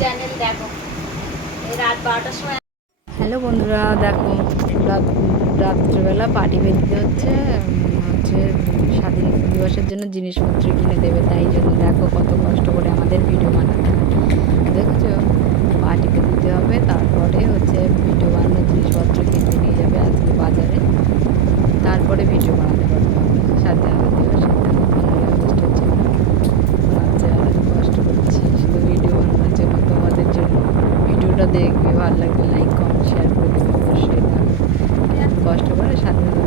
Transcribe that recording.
Channel দেখো। রাত সময় হ্যালো বন্ধুরা, দেখো রাত রাত্রেবেলা পার্টি বেরিয়ে হচ্ছে হচ্ছে স্বাধীন দিবসের জন্য জিনিসপত্র কিনে দেবে, তাই জন্য দেখো কত কষ্ট দেখবে ভালো লাগবে লাইক কমেন্ট শেয়ার করে অবশ্যই। কষ্ট করে স্বাধীনতা